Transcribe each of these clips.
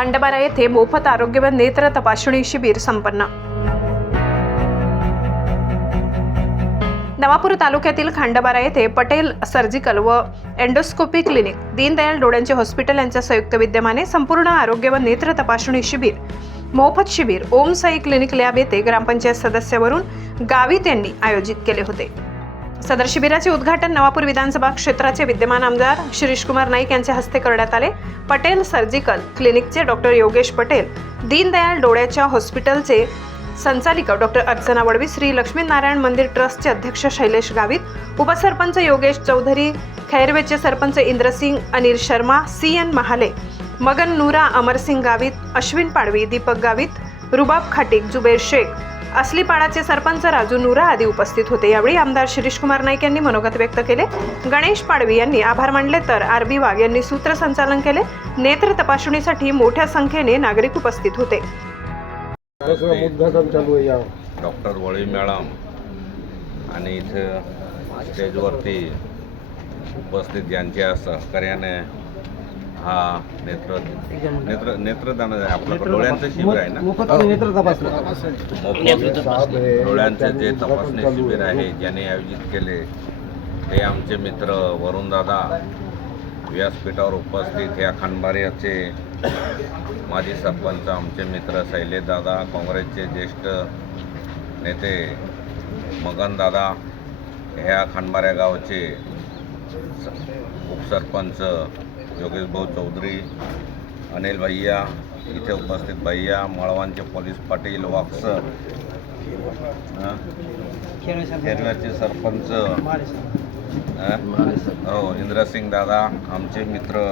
खांडबारा येथे मोफत आरोग्य व नेत्र तपासणी शिबिर संपन्न. नवापूर तालुक्यातील खांडबारा येथे पटेल सर्जिकल व एंडोस्कोपी क्लिनिक दीनदयाल डोळ्यांचे हॉस्पिटल यांच्या संयुक्त विद्यमाने संपूर्ण आरोग्य व नेत्र तपासणी शिबिर मोफत शिबिर ओम साई क्लिनिक लॅब येथे ग्रामपंचायत सदस्यावरून गावित यांनी आयोजित केले होते. सदर शिबिराचे उद्घाटन नवापूर विधानसभा क्षेत्राचे विद्यमान आमदार शिरीषकुमार नाईक यांच्या हस्ते करण्यात आले. पटेल सर्जिकल क्लिनिकचे डॉक्टर योगेश पटेल दीनदयाल डोळ्याच्या हॉस्पिटलचे संचालिका डॉक्टर अर्चना वडवी श्री लक्ष्मीनारायण मंदिर ट्रस्टचे अध्यक्ष शैलेश गावित उपसरपंच योगेश चौधरी खैरवेचे सरपंच इंद्रसिंग अनिल शर्मा सी एन महाले मगन नूरा अमरसिंग गावित अश्विन पाडवी दीपक गावित रुबाब खाटिक जुबेर शेख असलीपाडाचे सरपंच राजू नुरा आदी उपस्थित होते. यावेळी आमदार शिरीष कुमार नाईक यांनी मनोगत व्यक्त केले. गणेश पाडवी यांनी आभार मानले तर आर बी वाघ यांनी सूत्रसंचालन केले. नेत्र तपासणीसाठी मोठ्या संख्येने नागरिक उपस्थित होते. डॉक्टर वळी मॅडम आणि इथं स्टेजवरती उपस्थित यांच्या सहकार्याने हा नेत्र नेत्र नेत्रदान आहे आपलं डोळ्यांचं शिबिर आहे ना डोळ्यांचं जे तपासणी शिबिर आहे. ज्याने आयोजित केले ते आमचे मित्र वरुणदादा व्यासपीठावर उपस्थित या खंडबाऱ्याचे माजी सरपंच आमचे मित्र शैलेश दादा काँग्रेसचे ज्येष्ठ नेते मगन दादा ह्या खंडबाऱ्या गावचे उपसरपंच योगेश भाऊ चौधरी अनिल भैया इथे उपस्थित भैया मळवांचे पोलीस पाटील वाक्सर हं? खेरव्याचे सरपंच हो? इंद्रसिंग दादा आमचे मित्र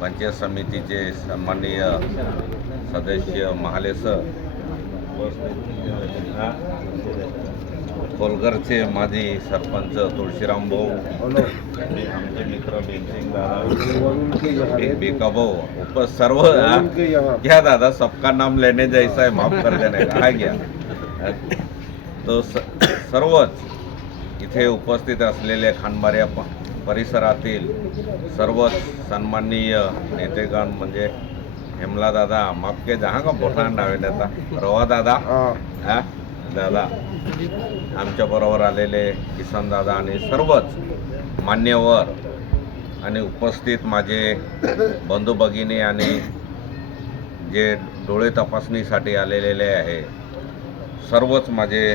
पंचायत समितीचे सन्माननीय सदस्य महाले सर कोलगरचे माजी सरपंच तुळशीराम भाऊ आमचे मित्र भीमसिंग दादा बीका भाऊ. उप सर्व क्या दादा सबका नाम लेने जैसा है माफ कर देने का. हा घ्या. तो सर्वच इथे उपस्थित असलेले खानबाऱ्या परिसरातील सर्वच सन्माननीय नेतेगण म्हणजे हेमला दादा माफ के जहा का मोठा नावे नेता रवा दादा? हा? दादा आमच्या बरोबर आलेले किसन दादा आणि सर्वच मान्यवर आणि उपस्थित माझे बंधू भगिनी आणि जे डोळे तपासणीसाठी आलेले आहे सर्वच माझे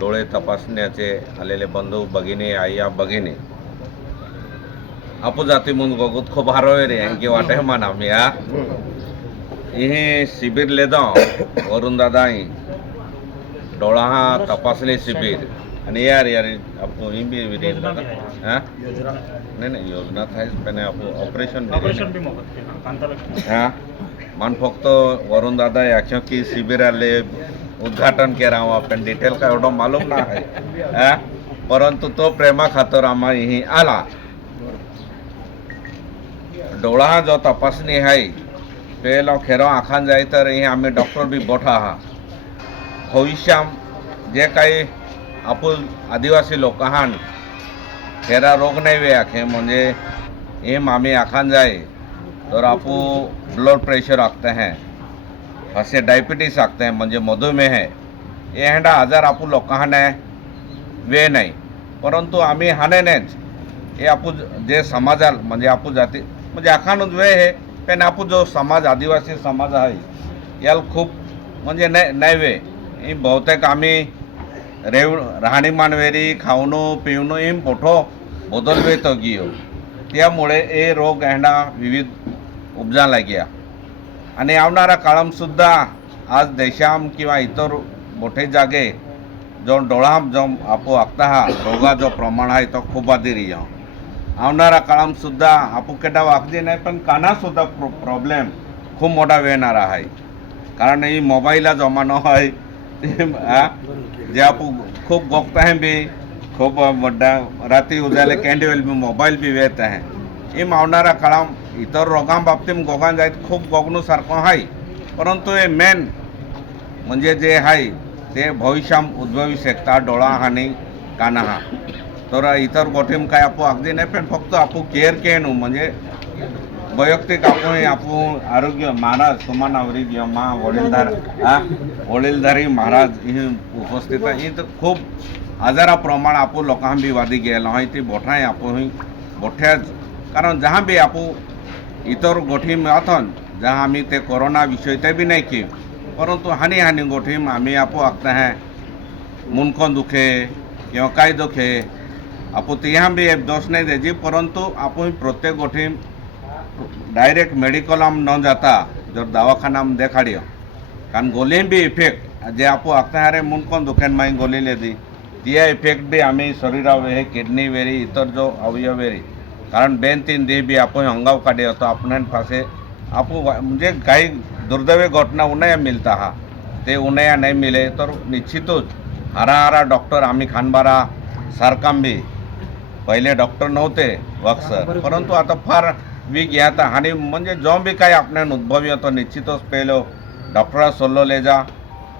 डोळे तपासण्याचे आलेले बंधू भगिनी आईया भगिनी आपू जाती म्हणून गोगूत खूप हारोय रे की वाटे मान आम्ही या हे शिबिर लेदा वरुण दादा डोळा हा तपासणी शिबिर. आणि यार यार आपको ही भी दादा हाँ? नहीं नहीं योजना था इस पे आपको ऑपरेशन ऑपरेशन भी मोफत हाँ? मन फक्त वरुण दादा याच्या की शिबिराले उद्घाटन केला हूँ आपण डिटेल का एवढं मालूम ना आहे हाँ? परंतु तो प्रेमा खातर आम्हा ही आला. डोळा जो तपासणी आहे पेलो खेरो आखान जाय तर हे आम्ही डॉक्टर बी बोठा आहा भविष्याम जे काही आपण आदिवासी लोक आहात खेरा रोग नाही वे आखे म्हणजे एम आम्ही आखान जाय तर आपू ब्लड प्रेशर आखते हैं असे डायबिटीस आखते हैं म्हणजे मधुमेह है. हे हेंडा आजार आपू लोकांना वे नाही. परंतु आम्ही हानेनेच हे आपू जे समाजाल म्हणजे आपू जाती म्हणजे आखानच वे हे पण आपू जो समाज आदिवासी समाज आहे याला खूप म्हणजे नाही नाही वे. बहुतेक आम्ही रेव राहणीमान वेरी खावणं पिवणं ही मोठो बदल वेतो गियो त्यामुळे हे रोग हेंडा विविध उपजा लाग्या आणि आवणाऱ्या काळमसुद्धा आज देशाम किंवा इतर मोठे जागे जो डोळाम जो आपू आखता हा रोगा जो प्रमाण आहे तो खूप आदिरी हा आवणाऱ्या काळामसुद्धा आपू केटा वागदी नाही पण कानासुद्धा प्रो प्रॉब्लेम खूप मोठा येणार आहे कारण ही मोबाईला जमानो आहे हा? जे आपण खूप गोगता बी खूप मोठा रात्री उजाले कॅन्डी वेल बी मोबाईल बी वेत आहे ही मावणाऱ्या काळात इतर रोगां बाबतीत गोगान जायत खूप गोगणूसारखं आहे परंतु हे मेन म्हणजे जे आहे ते भविष्याम उद्भवी शकता डोळा हानी काना हा तर इतर गोठीम काय आपू अगदी नाही पण फक्त आपू केअर केनू म्हणजे वैयक्तिक आपण आपण आरोग्य महाराज तुम्हाला नावरी घेऊ मा वडीलधार हा? वडीलधारी महाराज ही उपस्थित आहे. तर खूप आजाराप्रमाणे आपण लोकांक बी वादी गेलो हाय ती बोठाय आपण बोठ्याच कारण जहां बी आपण इतर गोठीम अथन जहां आम्ही ते कोरोना विषय ते बी नाही की परंतु हानी हानी गोठीम आम्ही आपो आखता है मुनकों दुखे किंवा काय दुखे आपण तिहां बी दोष नाही द्यायची परंतु आपण प्रत्येक गोठीम डायरेक्ट मेडिकलाम न जाता जर दवाखानाम देखाडियो कारण गोलीम बी इफेक्ट जे आपण आखता रे मुनकोन दुखेन मागीर गोली लेदी तिया इफेक्ट बी आमी शरीरा हे किडनी वेरी इतर जो अवयव वेरी कारण बेन तीन दी बी आपण अंगाव काढे होतो आपण पासे आपण म्हणजे काही दुर्दैवी घटना उन्हाळ्या मिळता हा ते उन्हाळ्या नाही मिळे तर निश्चितच हारा हारा डॉक्टर आम्ही खानबारा सारकाम बी पहिले डॉक्टर नव्हते वक्सर परंतु आता फार वीक येत आणि म्हणजे जो बी काही आपल्यान उद्भव होतो निश्चितच पहिलो डॉक्टरा सल्लो ले जा.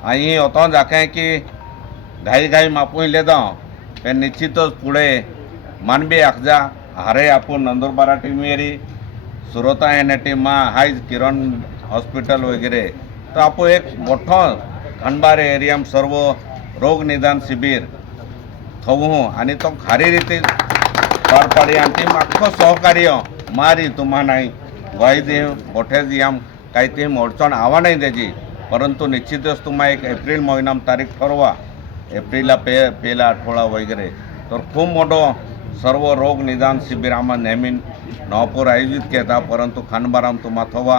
आणि होतो जाके की घाई घाई मापून ले जा पण निश्चितच पुढे मानबी आखजा हारे आपण नंदुरबारा टीमेरी सुरता एन टीमा हाय किरण हॉस्पिटल वगैरे. तर आपण एक मोठं खंडबार एरियाम सर्व रोग निदान शिबिर थवू आणि तो खारी रीती पार पाडी आणि ती मागचं सहकार्य. मारी तुम्हा नाही ग्वाही दे मोठ्याच याम काही ती मोडचण आवा नाही त्याची परंतु निश्चितच तुम्हा एक एप्रिल महिना तारीख ठरवा एप्रिलला पे पेला आठवडा वगैरे तर खूप मोठं सर्व रोग निदान शिबिर आम्हा नेहमी नवापूर आयोजित केता परंतु खानबाराम तुम्हा थवा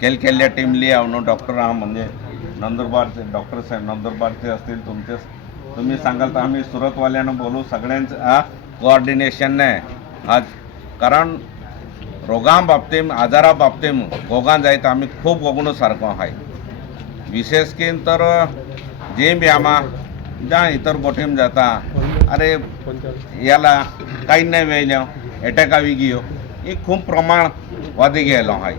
केल केल्ल्या टीम लिया न्हू डॉक्टर आहा म्हणजे नंदुरबारचे डॉक्टर साहेब नंदुरबारचे असतील तुमचे तुम्ही सांगाल तर आम्ही सुरतवाल्यानं बोलू सगळ्यांचं हा कोऑर्डिनेशनने आज कारण रोगां बाबतीत आजारा बाबतीत गोगान जायत आम्ही खूप वगणू सारको आहे. विशेष करून तर जे बी आम्हा ज्या इतर गोठीम जाता अरे याला काही नाही वेळल्या एटॅका विगियो ही खूप प्रमाण वादी गेलो आहे.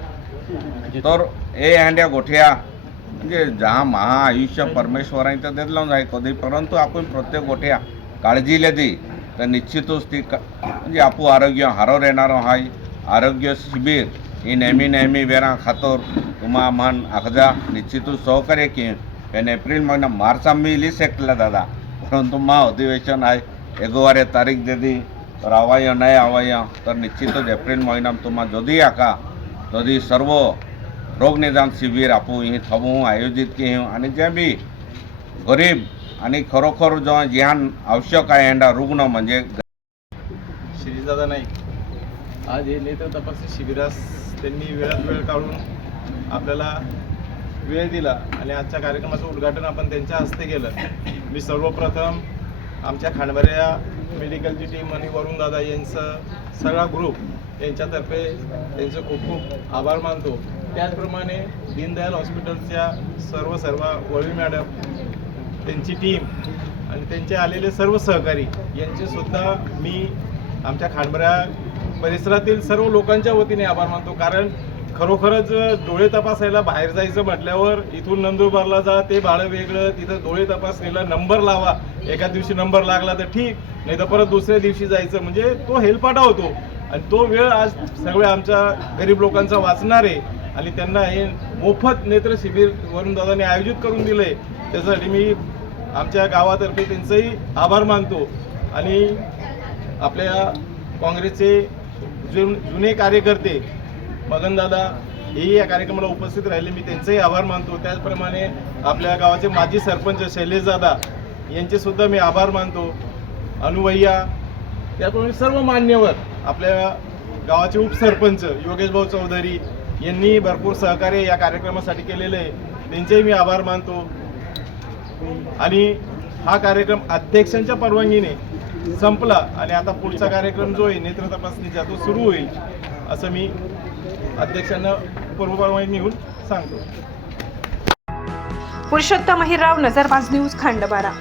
तर हे हँड्या गोठ्या म्हणजे जहा महा आयुष्य परमेश्वरांनी तर देतलो जाय कधी परंतु आपण प्रत्येक गोठ्या काळजी लेदी तर निश्चितच ती म्हणजे आपू आरोग्य हारो येणार हाय आरोग्य शिबीर ही नेहमी नेहमी वेळा खातर तुम्हा मन आखजा निश्चितच सहकार्य की पेन एप्रिल महिना मार्च आम्ही इली सेकला दादा परंतु मा अधिवेशन आहे एगोवारे तारीख देदी तर आवाय नाही आवाय तर निश्चितच एप्रिल महिना तुम्हा जदी आका तदी सर्व रोग निदान शिबीर आपूं ही थबू आयोजित केयूं आनी जे बी गरीब आणि खरोखर जो ज्यान आवश्यक आहे एंडा रुग्ण म्हणजे श्रीदादा नाईक आज हे नेत्र तपासणी शिबिरास त्यांनी वेळात वेळ काढून आपल्याला वेळ दिला आणि आजच्या कार्यक्रमाचं उद्घाटन आपण त्यांच्या हस्ते केलं. मी सर्वप्रथम आमच्या खांडबाऱ्या मेडिकलची टीम आणि वरुणदादा यांचं सगळा ग्रुप यांच्यातर्फे त्यांचं खूप खूप आभार मानतो. त्याचप्रमाणे दीनदयाल हॉस्पिटलच्या सर्व सर्व वळवी मॅडम त्यांची टीम आणि त्यांचे आलेले सर्व सहकारी यांचेसुद्धा मी आमच्या खांडबऱ्या परिसरातील सर्व लोकांच्या वतीने आभार मानतो. कारण खरोखरच डोळे तपासायला बाहेर जायचं म्हटल्यावर इथून नंदुरबारला जा ते भाडं वेगळं तिथं डोळे तपासणीला नंबर लावा. एका दिवशी नंबर लागला तर ठीक नाही तर परत दुसऱ्या दिवशी जायचं. म्हणजे तो हेलपाटा होतो. आणि तो वेळ आज सगळ्या आमच्या गरीब लोकांचा वाचणार आहे. आणि त्यांना हे मोफत नेत्र शिबिर वरून दादाने आयोजित करून दिलंय. त्यासाठी मी आमच्या गावातर्फे त्यांचंही आभार मानतो. आणि आपल्या काँग्रेसचे जुन जुने कार्यकर्ते मगनदादा हेही या कार्यक्रमाला उपस्थित राहिले. मी त्यांचंही आभार मानतो. त्याचप्रमाणे आपल्या गावाचे माजी सरपंच शैलेशदादा यांचेसुद्धा यांचे सुद्धा मी आभार मानतो. अनुवय्या त्याप्रमाणे सर्व मान्यवर आपल्या गावाचे उपसरपंच योगेशभाऊ चौधरी यांनी भरपूर सहकार्य या कार्यक्रमासाठी केलेले आहे. त्यांचेही मी आभार मानतो. आणि हा कार्यक्रम अध्यक्षांच्या परवानगीने संपला आणि आता पुढचा कार्यक्रम जो आहे नेत्र तपासणीचा तो सुरू होईल असं मी अध्यक्षांना पूर्वपरवानगी घेऊन सांगतो. पुरुषोत्तम अहिरराव पाच न्यूज खांडबारा.